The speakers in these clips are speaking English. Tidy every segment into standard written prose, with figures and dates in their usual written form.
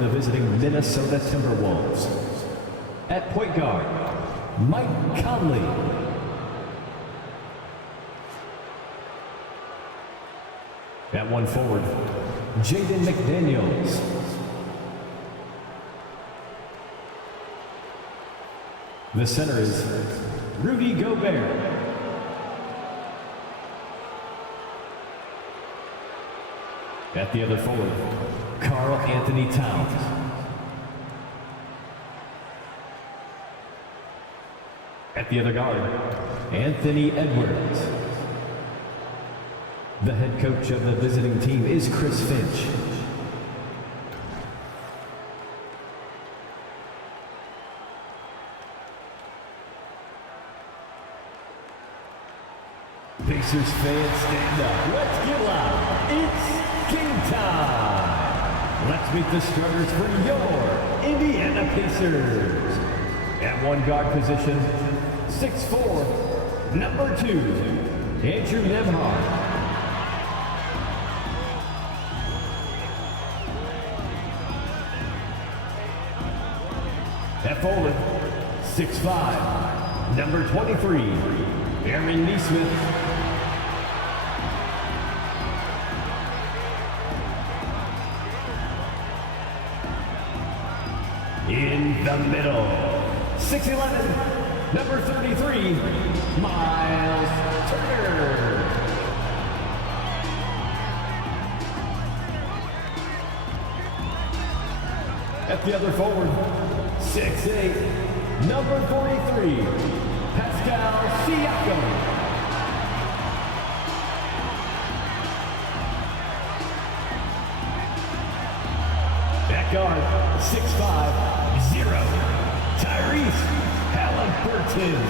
the visiting Minnesota Timberwolves. At point guard, Mike Conley. At one forward, Jaden McDaniels. The center is Rudy Gobert. At the other forward, Karl Anthony Towns. At the other guard, Anthony Edwards. The head coach of the visiting team is Chris Finch. Pacers fans, stand up. Let's get loud. It's game time. Let's meet the starters for your Indiana Pacers. At one guard position, 6'4", number 2, Andrew Nembhard. At forward, 6'5", number 23, Aaron Nesmith. In the middle, 6'11", number 33, Miles Turner. At the other forward, 6'8", number 43, Pascal Siakam. At guard, 6'5", 0, Tyrese Halliburton.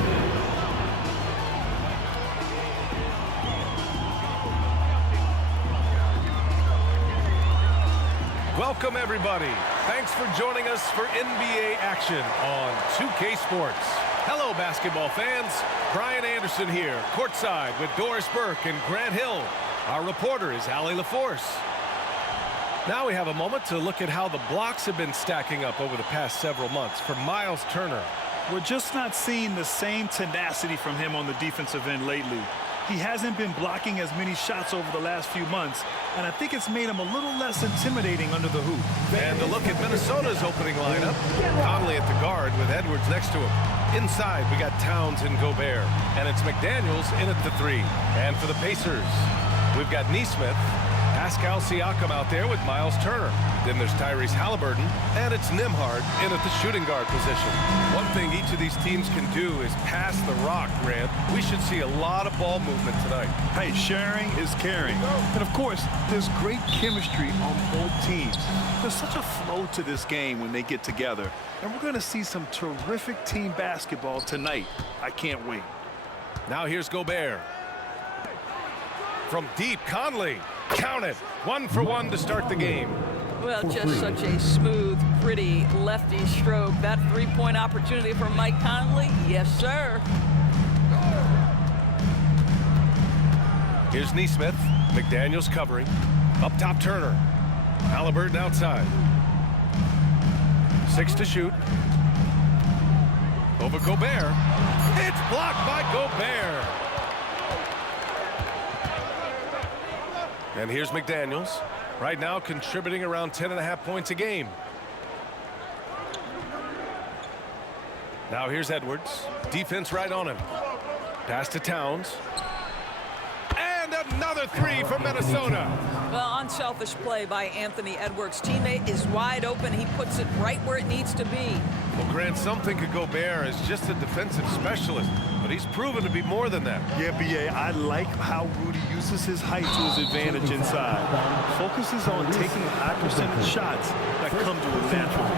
Welcome, everybody. Thanks for joining us for NBA action on 2K Sports. Hello, basketball fans. Brian Anderson here, courtside with Doris Burke and Grant Hill. Our reporter is Allie LaForce. Now we have a moment to look at how the blocks have been stacking up over the past several months for Miles Turner. We're just not seeing the same tenacity from him on the defensive end lately. He hasn't been blocking as many shots over the last few months, and I think it's made him a little less intimidating under the hoop. And to look at Minnesota's opening lineup, Conley at the guard with Edwards next to him. Inside, we got Towns and Gobert, and it's McDaniels in at the 3. And for the Pacers, we've got Nesmith, Pascal Siakam out there with Miles Turner. Then there's Tyrese Halliburton, and it's Nembhard in at the shooting guard position. One thing each of these teams can do is pass the rock, Grant. We should see a lot of ball movement tonight. Hey, sharing is caring. And of course, there's great chemistry on both teams. There's such a flow to this game when they get together. And we're going to see some terrific team basketball tonight. I can't wait. Now here's Gobert. From deep, Conley. Count it. 1 for 1 to start the game. Well, just such a smooth, pretty lefty stroke. That three-point opportunity for Mike Conley. Yes, sir. Here's Nesmith. McDaniels covering. Up top, Turner. Halliburton outside. 6 to shoot. Over Gobert. It's blocked by Gobert. And here's McDaniels. Right now contributing around 10.5 points a game. Now here's Edwards. Defense right on him. Pass to Towns. And another 3 for Minnesota. Well, unselfish play by Anthony Edwards. Teammate is wide open. He puts it right where it needs to be. Well, Grant, some think of Gobert as just a defensive specialist, but he's proven to be more than that. Yeah, B.A., I like how Rudy uses his height to his advantage inside. Focuses on taking high percentage shots that come to him naturally.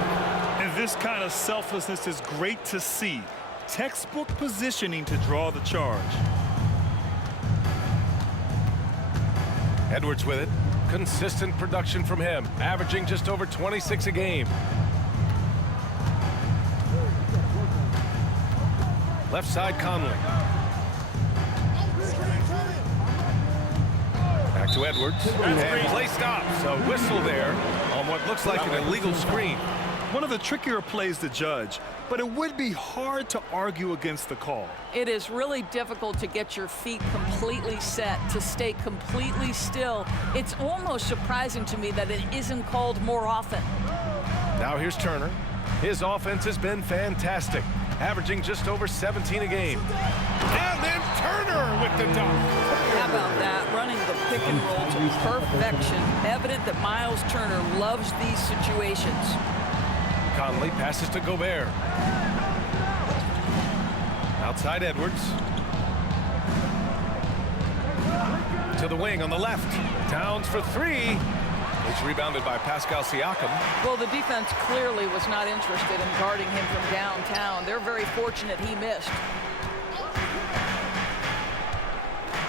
And this kind of selflessness is great to see. Textbook positioning to draw the charge. Edwards with it. Consistent production from him, averaging just over 26 a game. Left side, Conley. Back to Edwards. And play stops. A whistle there. Almost what looks like an illegal screen. One of the trickier plays to judge, but it would be hard to argue against the call. It is really difficult to get your feet completely set, to stay completely still. It's almost surprising to me that it isn't called more often. Now here's Turner. His offense has been fantastic, averaging just over 17 a game. And then Turner with the dunk. How about that? Running the pick and roll to perfection. Evident that Miles Turner loves these situations. Conley passes to Gobert. Outside Edwards. To the wing on the left. Towns for three. It's rebounded by Pascal Siakam. Well, the defense clearly was not interested in guarding him from downtown. They're very fortunate he missed.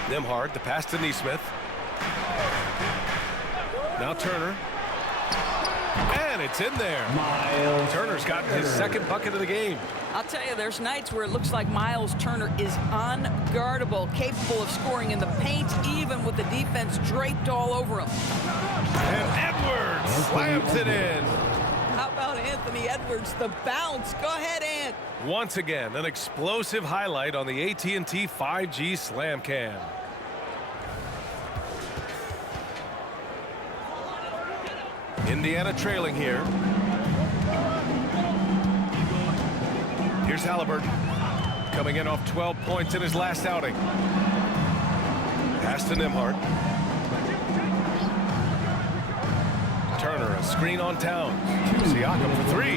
Nembhard, the pass to Nesmith. Now Turner. And it's in there. Miles Turner's gotten his second bucket of the game. I'll tell you, there's nights where it looks like Miles Turner is unguardable, capable of scoring in the paint, even with the defense draped all over him. And Edwards slams it in. How about Anthony Edwards, the bounce? Go ahead, Ant. Once again, an explosive highlight on the AT&T 5G Slam Cam. Indiana trailing here. Here's Halliburton, coming in off 12 points in his last outing. Pass to Nembhard. Turner, a screen on Towns. Siakam for three.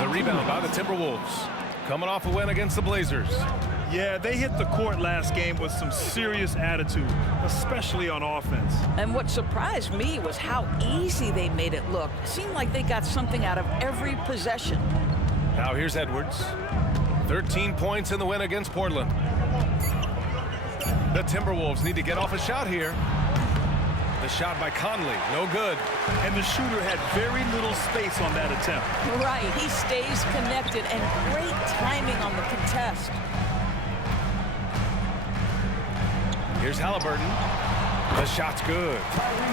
The rebound by the Timberwolves, coming off a win against the Blazers. Yeah, they hit the court last game with some serious attitude, especially on offense. And what surprised me was how easy they made it look. It seemed like they got something out of every possession. Now here's Edwards. 13 points in the win against Portland. The Timberwolves need to get off a shot here. The shot by Conley, no good. And the shooter had very little space on that attempt. Right, he stays connected, and great timing on the contest. Here's Halliburton. The shot's good.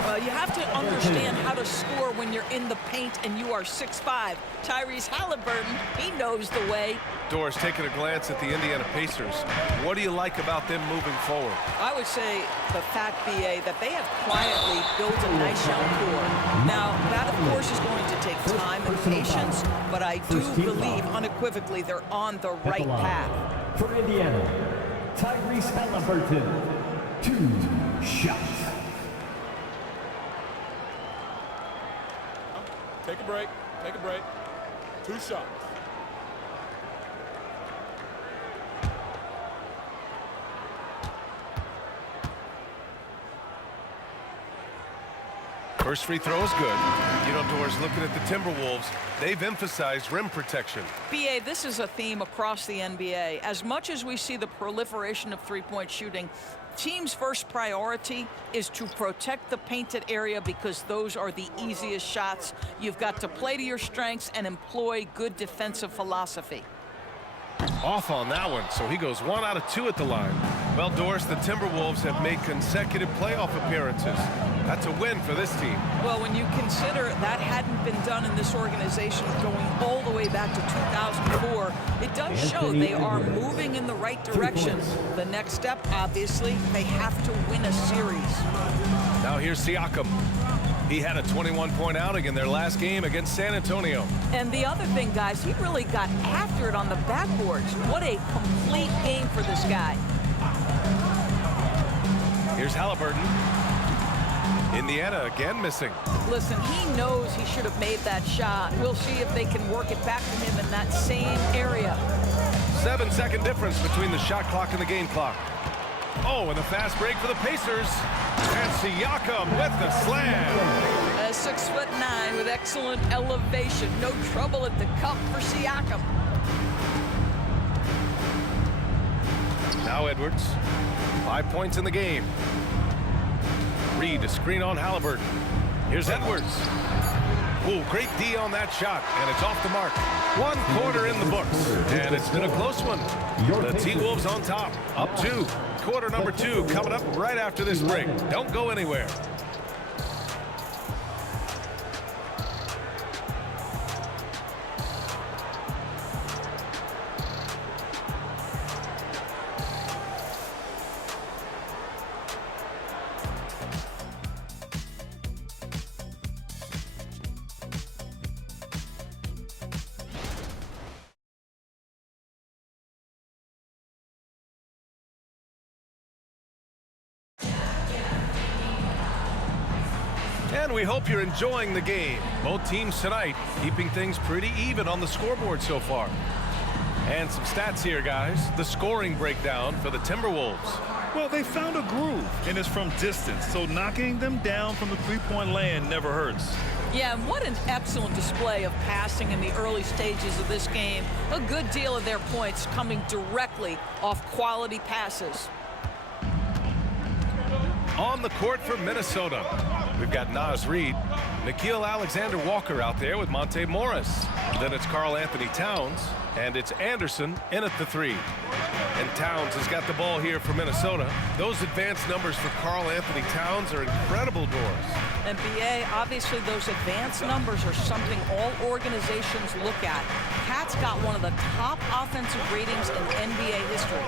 Well, you have to understand how to score when you're in the paint and you are 6'5". Tyrese Halliburton, he knows the way. Doris, taking a glance at the Indiana Pacers, what do you like about them moving forward? I would say the fact, BA, that they have quietly built a nice young core. Now, that, of course, is going to take time and patience, but I do believe unequivocally they're on the right path. For Indiana, Tyrese Halliburton. 2 shots. Take a break. Take a break. 2 shots. First free throw is good. You know, Doris, looking at the Timberwolves, they've emphasized rim protection. BA, this is a theme across the NBA. As much as we see the proliferation of three-point shooting, team's first priority is to protect the painted area because those are the easiest shots. You've got to play to your strengths and employ good defensive philosophy. Off on that one, so he goes 1 out of 2 at the line. Well, Doris, the Timberwolves have made consecutive playoff appearances. That's a win for this team. Well, when you consider that hadn't been done in this organization going all the way back to 2004, it does show they are moving in the right direction. The next step, obviously, they have to win a series. Now here's Siakam. He had a 21-point outing in their last game against San Antonio. And the other thing, guys, he really got after it on the backboards. What a complete game for this guy. Here's Halliburton. Indiana again missing. Listen, he knows he should have made that shot. We'll see if they can work it back to him in that same area. 7-second difference between the shot clock and the game clock. Oh, and the fast break for the Pacers. And Siakam with the slam. 6'9" with excellent elevation. No trouble at the cup for Siakam. Now Edwards. 5 points in the game. Reed, a screen on Halliburton. Here's Edwards. Ooh, great D on that shot, and it's off the mark. 1 quarter in the books, and it's been a close one. The T-Wolves on top, up 2. Quarter number 2 coming up right after this break. Don't go anywhere. And we hope you're enjoying the game. Both teams tonight keeping things pretty even on the scoreboard so far. And some stats here, guys. The scoring breakdown for the Timberwolves. Well, they found a groove, and it's from distance, so knocking them down from the three-point land never hurts. Yeah, and what an excellent display of passing in the early stages of this game. A good deal of their points coming directly off quality passes. On the court for Minnesota, we've got Naz Reid, Nickeil Alexander-Walker out there with Monte Morris. Then it's Karl Anthony Towns, and it's Anderson in at the 3. And Towns has got the ball here for Minnesota. Those advanced numbers for Karl Anthony Towns are incredible doors. And BA, obviously those advanced numbers are something all organizations look at. Cat's got one of the top offensive ratings in NBA history.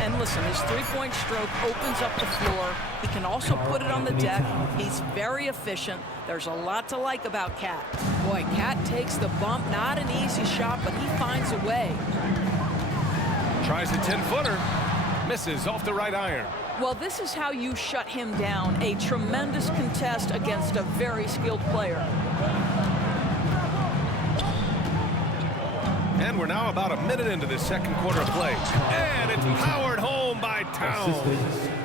And listen, his three-point stroke opens up the floor. He can also put it on the deck. He's very efficient. There's a lot to like about Cat. Boy, Cat takes the bump. Not an easy shot, but he finds a way. Tries a 10-footer. Misses off the right iron. Well, this is how you shut him down. A tremendous contest against a very skilled player. And we're now about a minute into this second quarter of play. And it's powered home by Towns.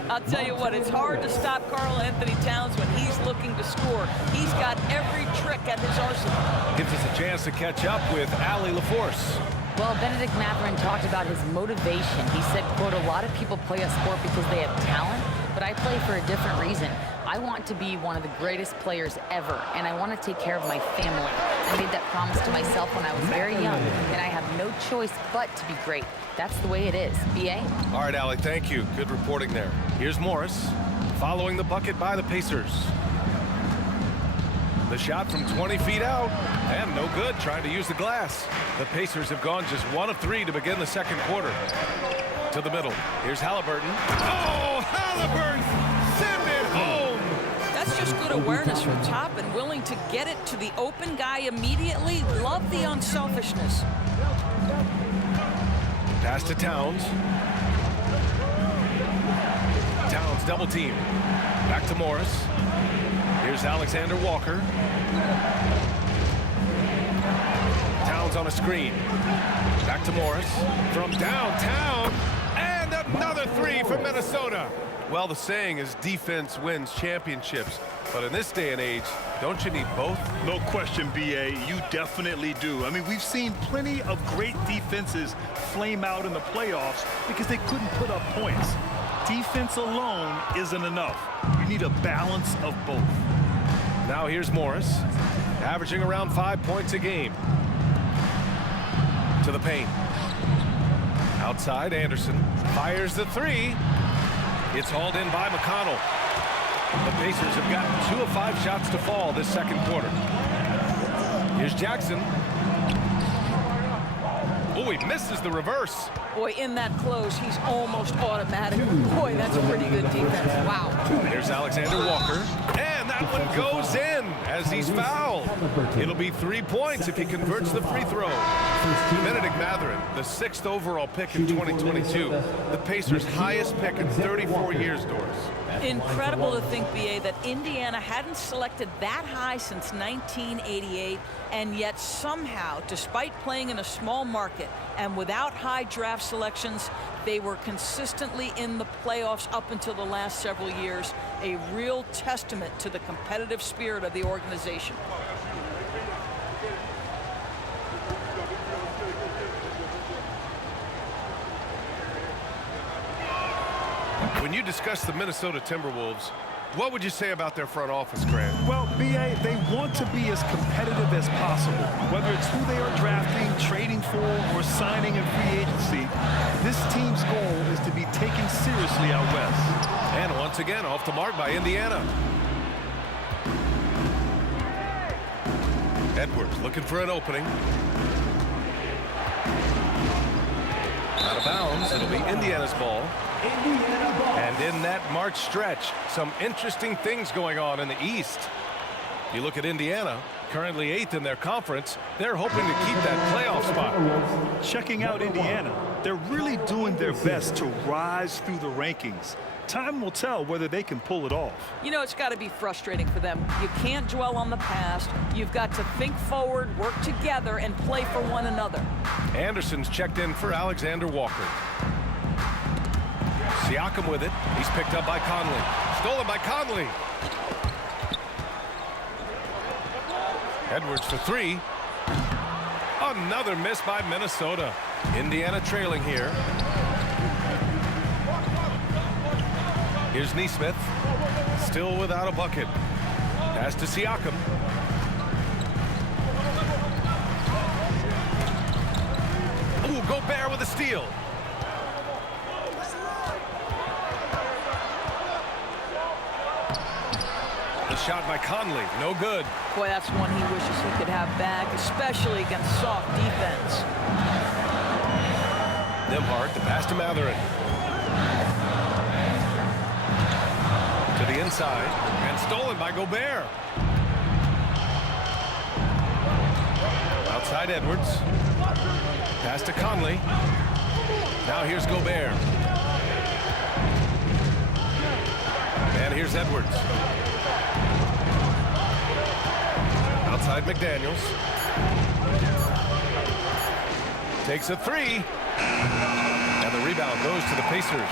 I'll tell you what, it's hard to stop Karl Anthony Towns when he's looking to score. He's got every trick at his arsenal. Gives us a chance to catch up with Allie LaForce. Well, Benedict Mathurin talked about his motivation. He said, quote, a lot of people play a sport because they have talent, but I play for a different reason. I want to be one of the greatest players ever, and I want to take care of my family. I made that promise to myself when I was very young, and I have no choice but to be great. That's the way it is. B.A.? All right, Allie, thank you. Good reporting there. Here's Morris, following the bucket by the Pacers. The shot from 20 feet out, and no good, trying to use the glass. The Pacers have gone just 1 of 3 to begin the second quarter. To the middle, here's Halliburton. Oh, Halliburton! Send it home! That's just good awareness from top and willing to get it to the open guy immediately. Love the unselfishness. Pass to Towns. Towns double team. Back to Morris. Here's Alexander Walker. Towns on a screen. Back to Morris. From downtown. And another 3 for Minnesota. Well, the saying is defense wins championships. But in this day and age, don't you need both? No question, B.A. You definitely do. I mean, we've seen plenty of great defenses flame out in the playoffs because they couldn't put up points. Defense alone isn't enough. You need a balance of both. Now here's Morris, averaging around 5 points a game. To the paint. Outside, Anderson fires the 3. It's hauled in by McConnell. The Pacers have gotten 2 of 5 shots to fall this second quarter. Here's Jackson. Oh, he misses the reverse. Boy, in that close, he's almost automatic. Boy, that's a pretty good defense. Wow. Here's Alexander Walker. And that one goes in as he's fouled. It'll be 3 points if he converts the free throw. Benedict Mathurin, the 6th overall pick in 2022. The Pacers' highest pick in 34 years, Doris. Incredible to think, B.A., that Indiana hadn't selected that high since 1988, and yet somehow, despite playing in a small market and without high draft selections, they were consistently in the playoffs up until the last several years. A real testament to the competitive spirit of the organization. When you discuss the Minnesota Timberwolves, what would you say about their front office, Grant? Well, B.A., they want to be as competitive as possible. Whether it's who they are drafting, trading for, or signing in free agency, this team's goal is to be taken seriously out west. And once again, off the mark by Indiana. Edwards looking for an opening. Out of bounds, it'll be Indiana's ball. And in that March stretch, some interesting things going on in the East. You look at Indiana, currently 8th in their conference. They're hoping to keep that playoff spot. Checking out Indiana, they're really doing their best to rise through the rankings. Time will tell whether they can pull it off. You know, it's got to be frustrating for them. You can't dwell on the past. You've got to think forward, work together, and play for one another. Anderson's checked in for Alexander Walker. Siakam with it. He's picked up by Conley. Stolen by Conley. Edwards for three. Another miss by Minnesota. Indiana trailing here. Here's Nesmith. Still without a bucket. Pass to Siakam. Ooh, Gobert with a steal. The shot by Conley, no good. Boy, that's one he wishes he could have back, especially against soft defense. Nembhard, the pass to Mathurin. To the inside, and stolen by Gobert. Outside Edwards. Pass to Conley. Now here's Gobert. And here's Edwards. Outside McDaniels. Takes a three. And the rebound goes to the Pacers.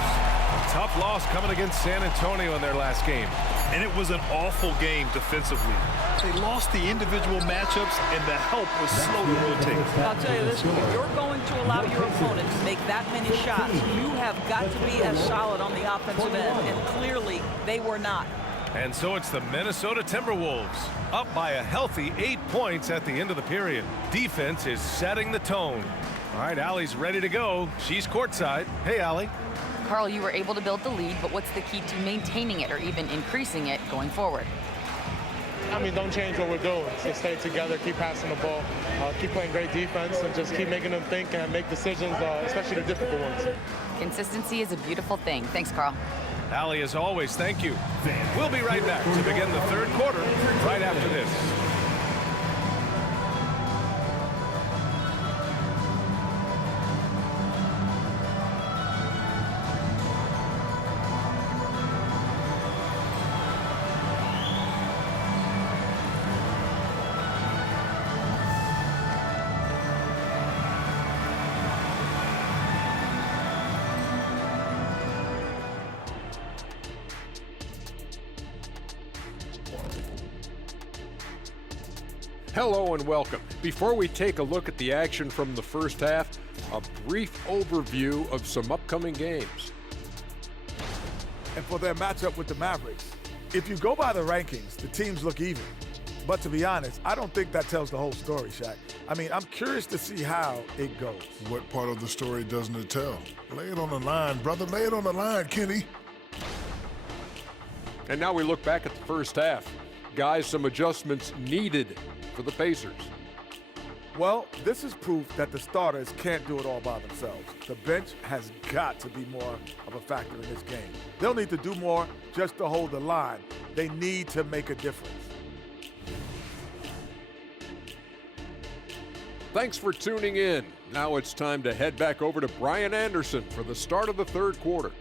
Tough loss coming against San Antonio in their last game. And it was an awful game defensively. They lost the individual matchups, and the help was slow to rotate. I'll tell you this, if you're going to allow your opponent to make that many shots, you have got to be as solid on the offensive end, and clearly they were not. And so it's the Minnesota Timberwolves, up by a healthy 8 points at the end of the period. Defense is setting the tone. All right, Allie's ready to go. She's courtside. Hey, Allie. Carl, you were able to build the lead, but what's the key to maintaining it or even increasing it going forward? I mean, don't change what we're doing. So stay together, keep passing the ball, keep playing great defense, and just keep making them think and make decisions, especially the difficult ones. Consistency is a beautiful thing. Thanks, Carl. Allie, as always, thank you. We'll be right back to begin the third quarter right after this. Hello and welcome. Before we take a look at the action from the first half, a brief overview of some upcoming games. And for their matchup with the Mavericks, if you go by the rankings, the teams look even. But to be honest, I don't think that tells the whole story, Shaq. I mean, I'm curious to see how it goes. What part of the story doesn't it tell? Lay it on the line, brother. Lay it on the line, Kenny. And now we look back at the first half. Guys, some adjustments needed for the Pacers. Well, this is proof that the starters can't do it all by themselves. The bench has got to be more of a factor in this game. They'll need to do more just to hold the line. They need to make a difference. Thanks for tuning in. Now it's time to head back over to Brian Anderson for the start of the third quarter.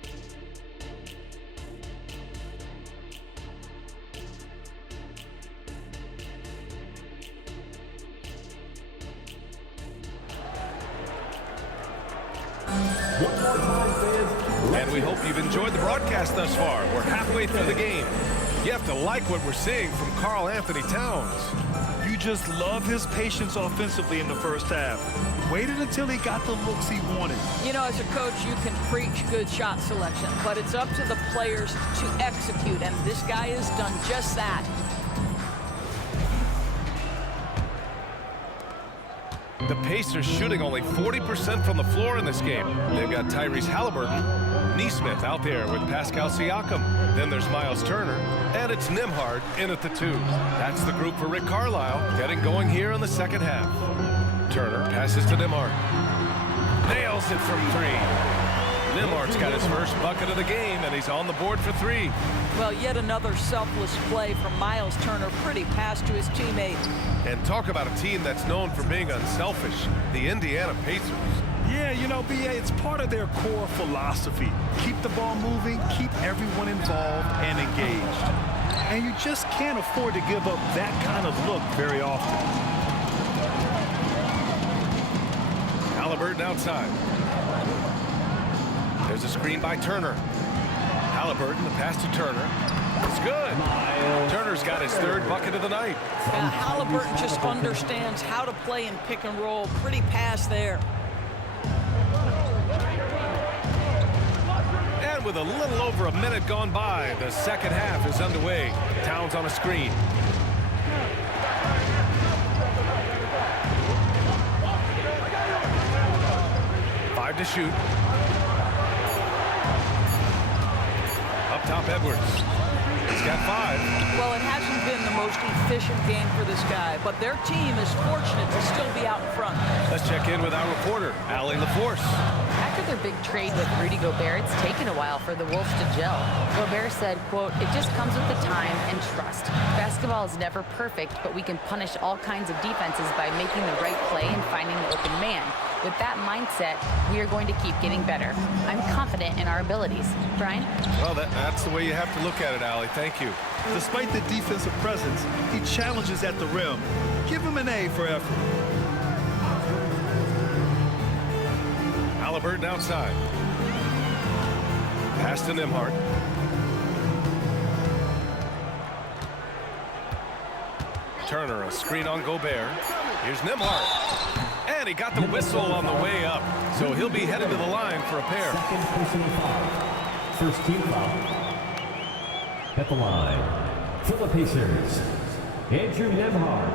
And we hope you've enjoyed the broadcast thus far. We're halfway through the game. You have to like what we're seeing from Karl Anthony Towns. You just love his patience offensively in the first half. Waited until he got the looks he wanted. You know, as a coach, you can preach good shot selection, but it's up to the players to execute, and this guy has done just that. The Pacers shooting only 40% from the floor in this game. They've got Tyrese Halliburton, Nesmith out there with Pascal Siakam. Then there's Miles Turner, and it's Nembhard in at the two. That's the group for Rick Carlisle, getting going here in the second half. Turner passes to Nembhard. Nails it from three. Nimhart's got his first bucket of the game, and he's on the board for 3. Well, yet another selfless play from Miles Turner. Pretty pass to his teammate. And talk about a team that's known for being unselfish, the Indiana Pacers. Yeah, you know, B.A., it's part of their core philosophy. Keep the ball moving, keep everyone involved and engaged. And you just can't afford to give up that kind of look very often. Halliburton outside. There's a screen by Turner. Halliburton, the pass to Turner. It's good. Turner's got his 3rd bucket of the night. Halliburton just understands how to play in pick and roll. Pretty pass there. And with a little over a minute gone by, the second half is underway. Towns on a screen. To shoot. Up top, Edwards. He's got 5. Well, it hasn't been the most efficient game for this guy, but their team is fortunate to still be out in front. Let's check in with our reporter, Allie LaForce. After their big trade with Rudy Gobert, it's taken a while for the Wolves to gel. Gobert said, quote, "It just comes with the time and trust. Basketball is never perfect, but we can punish all kinds of defenses by making the right play and finding the open man. With that mindset, we are going to keep getting better. I'm confident in our abilities." Brian? Well, that's the way you have to look at it, Allie. Thank you. Despite the defensive presence, he challenges at the rim. Give him an A for effort. Halliburton outside. Pass to Nimhart. Turner, a screen on Gobert. Here's Nimhart. And he got the whistle on the way up. So he'll be headed to the line for a pair. Second personal foul. First team foul. At the line for the Pacers, Andrew Nembhard.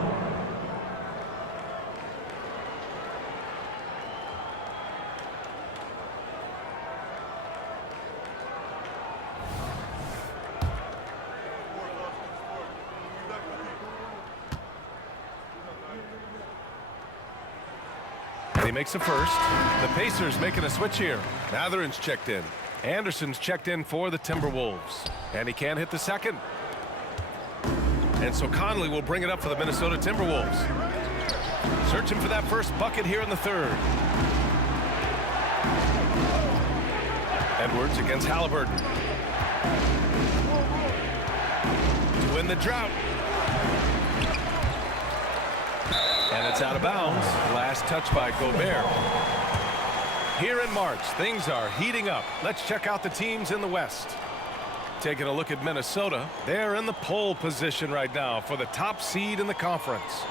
He makes the first. The Pacers making a switch here. Matherin's checked in. Anderson's checked in for the Timberwolves. And he can't hit the second. And so Conley will bring it up for the Minnesota Timberwolves. Searching for that first bucket here in the 3rd. Edwards against Halliburton. To win the drought. And it's out of bounds. Last touch by Gobert. Here in March, things are heating up. Let's check out the teams in the West. Taking a look at Minnesota, they're in the pole position right now for the top seed in the conference.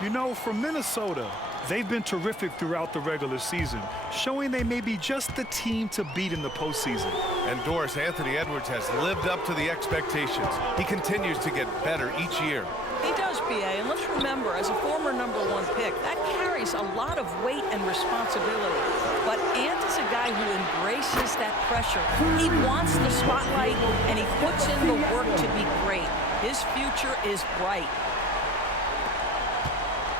You know, for Minnesota, they've been terrific throughout the regular season, showing they may be just the team to beat in the postseason. And Doris, Anthony Edwards has lived up to the expectations. He continues to get better each year. He does, BA, and let's remember, as a former #1 pick, that carries a lot of weight and responsibility. But Ant is a guy who embraces that pressure. He wants the spotlight, and he puts in the work to be great. His future is bright.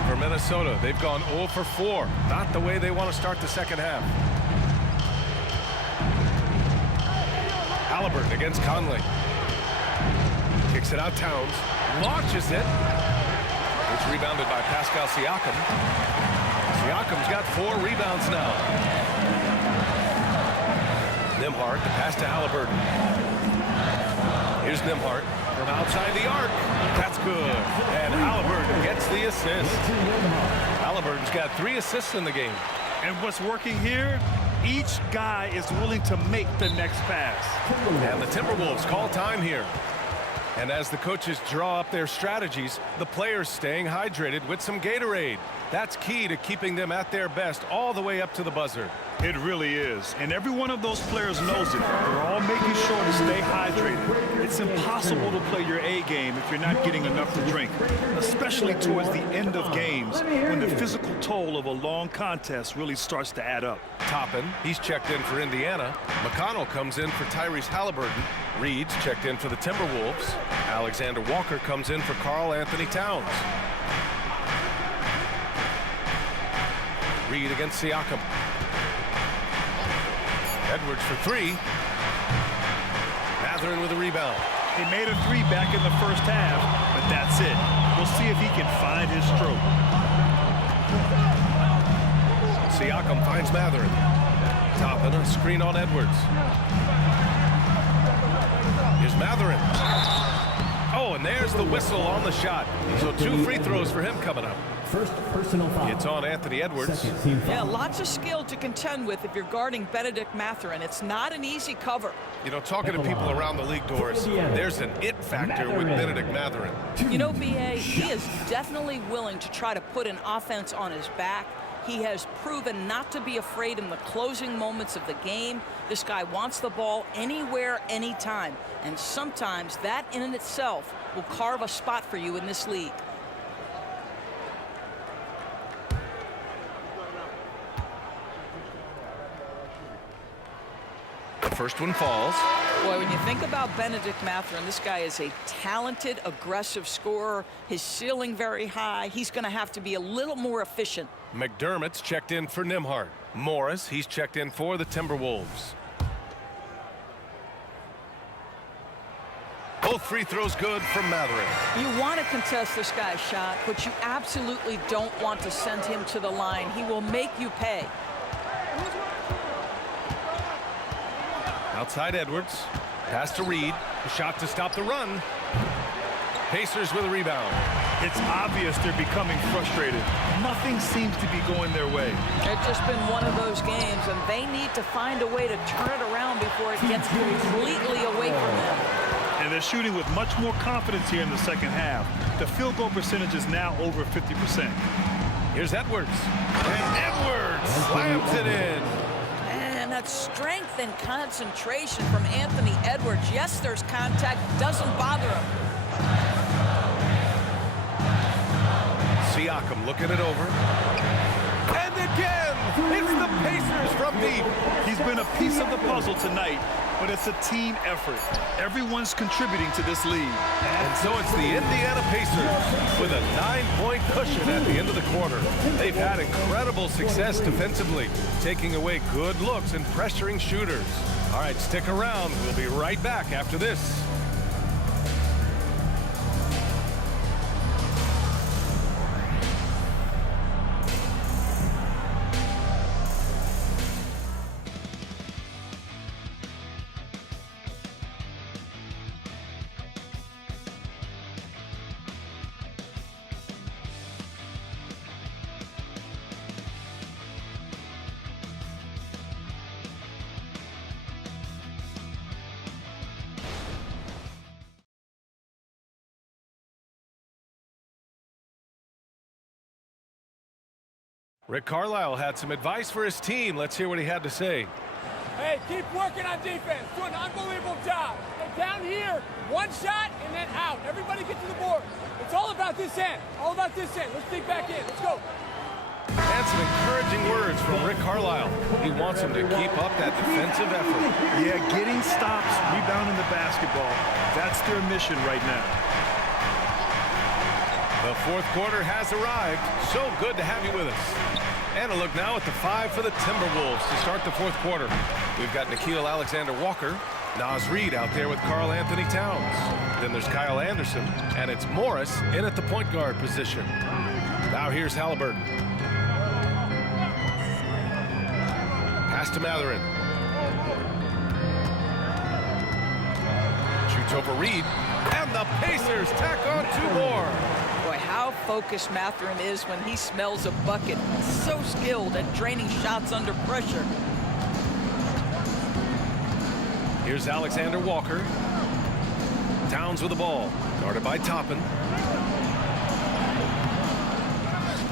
For Minnesota, they've gone 0 for 4. Not the way they want to start the second half. Halliburton against Conley. Kicks it out, Towns. Launches it. It's rebounded by Pascal Siakam. Siakam's got 4 rebounds now. Nimhart, the pass to Halliburton. Here's Nimhart from outside the arc. That's good. And Halliburton gets the assist. Halliburton's got 3 assists in the game. And what's working here? Each guy is willing to make the next pass. And the Timberwolves call time here. And as the coaches draw up their strategies, the players staying hydrated with some Gatorade. That's key to keeping them at their best all the way up to the buzzer. It really is. And every one of those players knows it. They're all making sure to stay hydrated. It's impossible to play your A game if you're not getting enough to drink, especially towards the end of games when the physical toll of a long contest really starts to add up. Toppin, he's checked in for Indiana. McConnell comes in for Tyrese Halliburton. Reed's checked in for the Timberwolves. Alexander Walker comes in for Karl Anthony Towns. Reed against Siakam. Edwards for three. Mathurin with a rebound. He made a three back in the first half, but that's it. We'll see if he can find his stroke. Siakam finds Mathurin. Toppin, a screen on Edwards. Here's Mathurin. Oh, and there's the whistle on the shot. So 2 free throws for him coming up. First personal foul. It's on Anthony Edwards. Yeah, lots of skill to contend with if you're guarding Benedict Mathurin. It's not an easy cover. You know, talking to people around the league, Doris, there's an it factor with Benedict Mathurin. You know, B.A., he is definitely willing to try to put an offense on his back. He has proven not to be afraid in the closing moments of the game. This guy wants the ball anywhere, anytime. And sometimes that in and itself will carve a spot for you in this league. The first one falls. Boy, when you think about Benedict Mathurin, this guy is a talented, aggressive scorer. His ceiling very high. He's going to have to be a little more efficient. McDermott's checked in for Nembhard. Morris, he's checked in for the Timberwolves. Both free throws good from Mathurin. You want to contest this guy's shot, but you absolutely don't want to send him to the line. He will make you pay. Outside Edwards. Pass to Reed. A shot to stop the run. Pacers with a rebound. It's obvious they're becoming frustrated. Nothing seems to be going their way. It's just been one of those games, and they need to find a way to turn it around before it gets completely away from them. And they're shooting with much more confidence here in the second half. The field goal percentage is now over 50%. Here's Edwards. And Edwards slams it in. And that strength and concentration from Anthony Edwards. Yes, there's contact. Doesn't bother him. Siakam looking it over. And again, it's the Pacers from deep. He's been a piece of the puzzle tonight, but it's a team effort. Everyone's contributing to this lead. And so it's the Indiana Pacers with a 9-point cushion at the end of the quarter. They've had incredible success defensively, taking away good looks and pressuring shooters. All right, stick around. We'll be right back after this. Rick Carlisle had some advice for his team. Let's hear what he had to say. Hey, keep working on defense. Do an unbelievable job. Stay down here, one shot, and then out. Everybody get to the board. It's all about this end. All about this end. Let's dig back in. Let's go. And some encouraging words from Rick Carlisle. He wants them to keep up that defensive effort. Yeah, getting stops, rebounding the basketball. That's their mission right now. The fourth quarter has arrived. So good to have you with us. And a look now at the 5 for the Timberwolves to start the fourth quarter. We've got Nickeil Alexander-Walker, Naz Reid out there with Karl Anthony Towns. Then there's Kyle Anderson, and it's Morris in at the point guard position. Now here's Halliburton. Pass to Mathurin. Shoots over Reed, and the Pacers tack on 2 more. Boy, how focused Mathurin is when he smells a bucket. So skilled at draining shots under pressure. Here's Alexander Walker. Towns with the ball. Guarded by Toppin.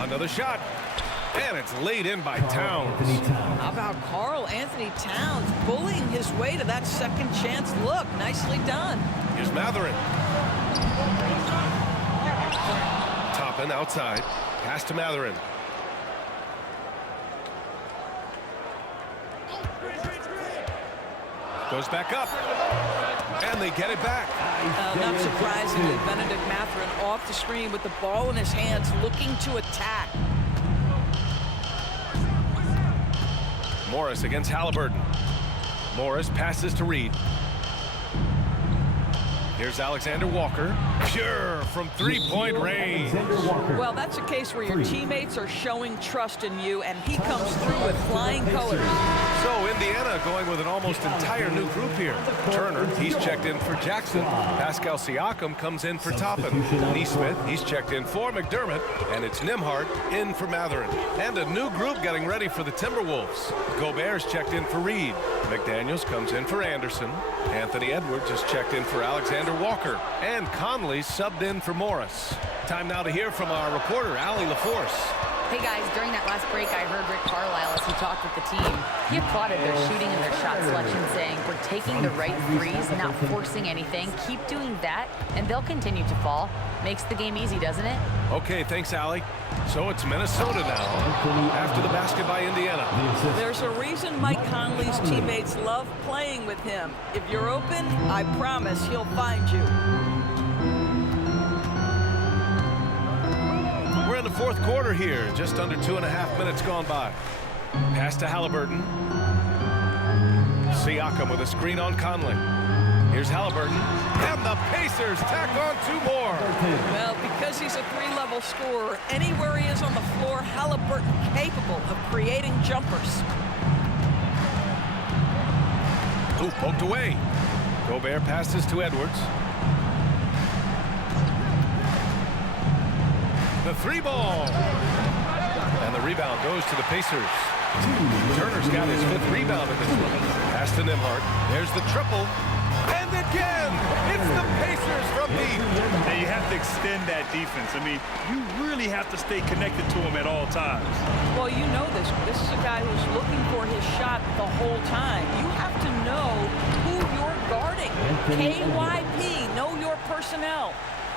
Another shot. And it's laid in by Towns. How about Karl Anthony Towns bullying his way to that second chance look? Nicely done. Here's Mathurin. Toppin outside. Pass to Mathurin. Goes back up. And they get it back. Not surprisingly, Benedict Mathurin off the screen with the ball in his hands, looking to attack. Morris against Halliburton. Morris passes to Reed. Here's Alexander Walker. Pure from three-point range. Well, that's a case where your teammates are showing trust in you, and he comes through with flying colors. So Indiana going with an almost entire new group here. Turner, he's checked in for Jackson. Pascal Siakam comes in for Toppin. Neesmith, he's checked in for McDermott. And it's Nembhard in for Mathurin. And a new group getting ready for the Timberwolves. Gobert's checked in for Reed. McDaniels comes in for Anderson. Anthony Edwards is checked in for Alexander Walker. And Conley subbed in for Morris. Time now to hear from our reporter, Allie LaForce. Hey guys, during that last break, I heard Rick Carlisle as he talked with the team. He applauded their shooting and their shot selection, saying, we're taking the right threes, not forcing anything. Keep doing that, and they'll continue to fall. Makes the game easy, doesn't it? Okay, thanks, Allie. So it's Minnesota now, after the basket by Indiana. There's a reason Mike Conley's teammates love playing with him. If you're open, I promise he'll find you. We're in the fourth quarter here, just under 2.5 minutes gone by. Pass to Halliburton. Siakam with a screen on Conley. Here's Halliburton. And the Pacers tack on 2 more. Well, because he's a 3-level scorer, anywhere he is on the floor, Halliburton capable of creating jumpers. Ooh, poked away. Gobert passes to Edwards. The 3-ball. And the rebound goes to the Pacers. Turner's got his 5th rebound in this one. Pass to Nembhard. There's the triple. And again, it's the Pacers from deep. Now you have to extend that defense. I mean, you really have to stay connected to him at all times. Well, you know this. This is a guy who's looking for his shot the whole time. You have to know who you're guarding. KYP, know your personnel.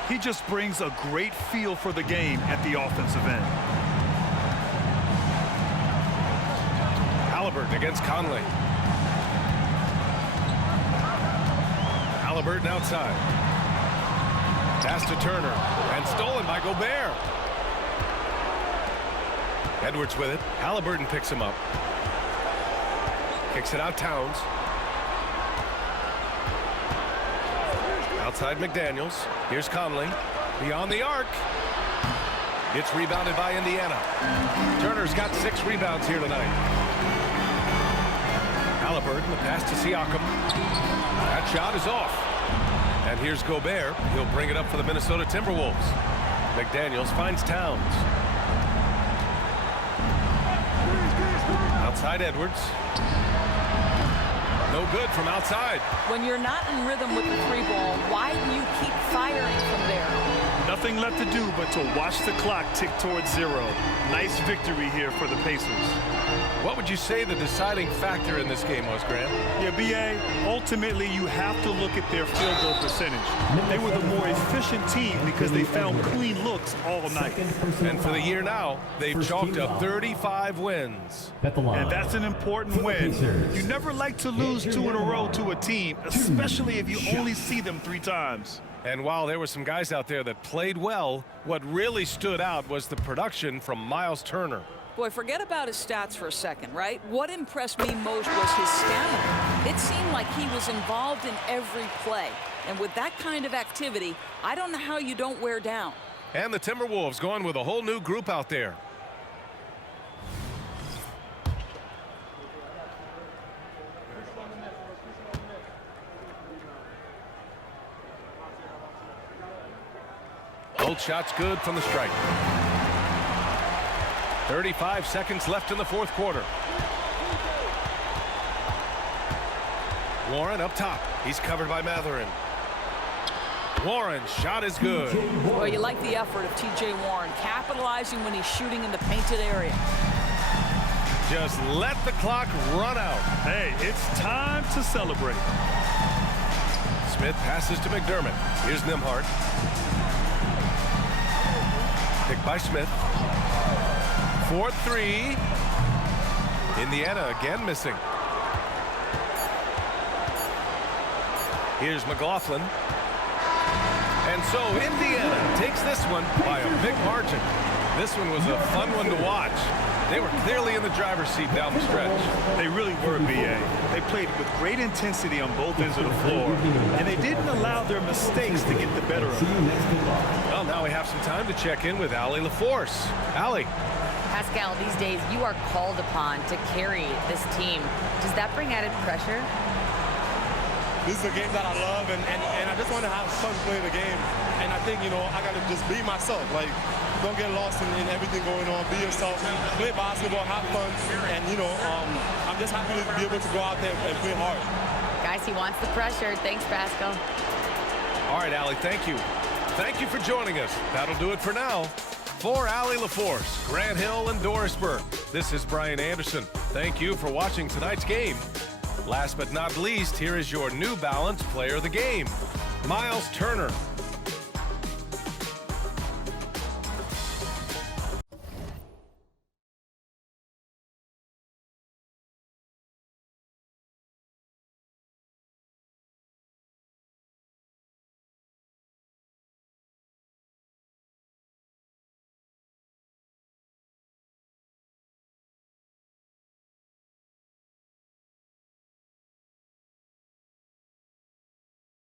He just brings a great feel for the game at the offensive end. Halliburton against Conley. Halliburton outside. Pass to Turner. And stolen by Gobert. Edwards with it. Halliburton picks him up. Kicks it out Towns. Outside McDaniels. Here's Conley. Beyond the arc. It's rebounded by Indiana. Turner's got 6 rebounds here tonight. Halliburton, the pass to Siakam. That shot is off. And here's Gobert. He'll bring it up for the Minnesota Timberwolves. McDaniels finds Towns. Outside Edwards. No good from outside. When you're not in rhythm with the 3-ball, why do you keep firing from there? Nothing left to do but to watch the clock tick towards 0. Nice victory here for the Pacers. What would you say the deciding factor in this game was, Grant? Yeah, B.A., ultimately you have to look at their field goal percentage. They were the more efficient team because they found clean looks all night. And for the year now, they've chalked up 35 wins. And that's an important win. You never like to lose 2 in a row to a team, especially if you only see them 3 times. And while there were some guys out there that played well, what really stood out was the production from Miles Turner. Boy, forget about his stats for a second, right? What impressed me most was his stamina. It seemed like he was involved in every play. And with that kind of activity, I don't know how you don't wear down. And the Timberwolves going with a whole new group out there. Both shots good from the strike. 35 seconds left in the fourth quarter. Warren up top. He's covered by Mathurin. Warren's shot is good. Well, you like the effort of T.J. Warren, capitalizing when he's shooting in the painted area. Just let the clock run out. Hey, it's time to celebrate. Smith passes to McDermott. Here's Nembhard. Picked by Smith. 4-3. Indiana again missing. Here's McLaughlin. And so Indiana takes this one by a big margin. This one was a fun one to watch. They were clearly in the driver's seat down the stretch. They really were, B.A. They played with great intensity on both ends of the floor, and they didn't allow their mistakes to get the better of them. Well, now we have some time to check in with Allie LaForce. Allie. Pascal, these days you are called upon to carry this team. Does that bring added pressure? This is a game that I love, and I just want to have fun playing the game. And I think, I got to just be myself. Like, don't get lost in everything going on. Be yourself. Play basketball, have fun. And, I'm just happy to be able to go out there and play hard. Guys, he wants the pressure. Thanks, Pascal. All right, Allie, thank you. Thank you for joining us. That'll do it for now. For Allie LaForce, Grant Hill, and Dorisburg, this is Brian Anderson. Thank you for watching tonight's game. Last but not least, here is your New Balance Player of the Game, Miles Turner.